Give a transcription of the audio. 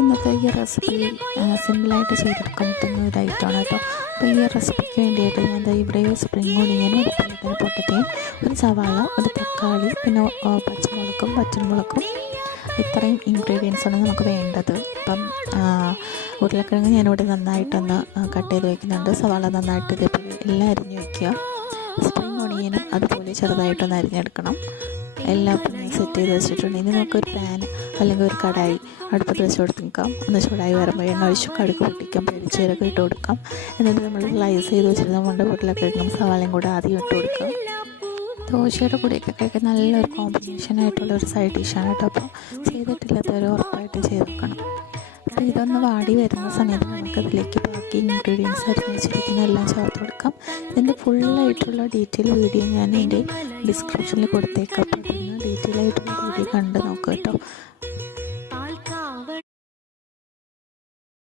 ഇന്നത്തെ ഈ റെസിപ്പി സിമ്പിളായിട്ട് ചെയ്തെടുക്കാൻ പറ്റുന്ന ഒരു ഐറ്റമാണ് കേട്ടോ. അപ്പോൾ ഈ റെസിപ്പിക്ക് വേണ്ടിയിട്ട് ഞാൻ ഇവിടെ സ്പ്രിംഗ് ഒണിയനും അതുപോലെ തന്നെ പൊട്ടറ്റയും ഒരു സവാള ഒരു തക്കാളി പിന്നെ പച്ചമുളകും ഇത്രയും ഇൻഗ്രീഡിയൻസാണ് നമുക്ക് വേണ്ടത്. അപ്പം ഉരുളക്കിഴങ്ങ് ഞാനിവിടെ നന്നായിട്ടൊന്ന് കട്ട് ചെയ്ത് വയ്ക്കുന്നുണ്ട്. സവാള നന്നായിട്ട് ഇതേപോലെ എല്ലാം അരിഞ്ഞ് വയ്ക്കുക. സ്പ്രിംഗ് ഒണിയനും അതുപോലെ ചെറുതായിട്ടൊന്ന് അരിഞ്ഞെടുക്കണം. എല്ലാം പിന്നെ സെറ്റ് ചെയ്ത് വെച്ചിട്ടുണ്ട്. ഇനി നമുക്കൊരു പാൻ അല്ലെങ്കിൽ ഒരു കടായി അടുപ്പത്ത് വെച്ച് കൊടുക്കാം. ഒന്ന് ചൂടായി വരുമ്പോൾ എണ്ണ ഒഴിച്ച് കടുക് പൊട്ടിക്കാം, പെരിഞ്ചീരകം ഇട്ട് കൊടുക്കാം. എന്നിട്ട് നമ്മൾ സ്ലൈസ് ചെയ്ത് വെച്ചിരുന്ന കൊണ്ട് ഉരുളക്കിഴങ്ങും സവാളയും കൂടെ ആദ്യം ഇട്ട് കൊടുക്കാം. ദോശയുടെ കൂടെയൊക്കെ കഴിക്കാൻ നല്ലൊരു കോമ്പിനേഷനായിട്ടുള്ളൊരു സൈഡ് ഡിഷാണ് കേട്ടോ. അപ്പോൾ ചെയ്തിട്ടില്ലാത്തവർ ഉറപ്പായിട്ട് ചെയ്ത് വെക്കണം. അപ്പോൾ ഇതൊന്ന് വാടി വരുന്ന സമയത്ത് നമുക്കതിലേക്ക് ബാക്കി ഇൻഗ്രീഡിയൻസ് അരിഞ്ഞ് വെച്ചിരിക്കുന്ന എല്ലാം ചേർത്ത് കൊടുക്കാം. ഇതിൻ്റെ ഫുള്ളായിട്ടുള്ള ഡീറ്റെയിൽ വീഡിയോ ഞാൻ എൻ്റെ ഡിസ്ക്രിപ്ഷനിൽ കൊടുത്തേക്കാം. അപ്പോൾ അതിന് ഡീറ്റെയിൽ ആയിട്ടുള്ള വീഡിയോ കണ്ട് നോക്കാം.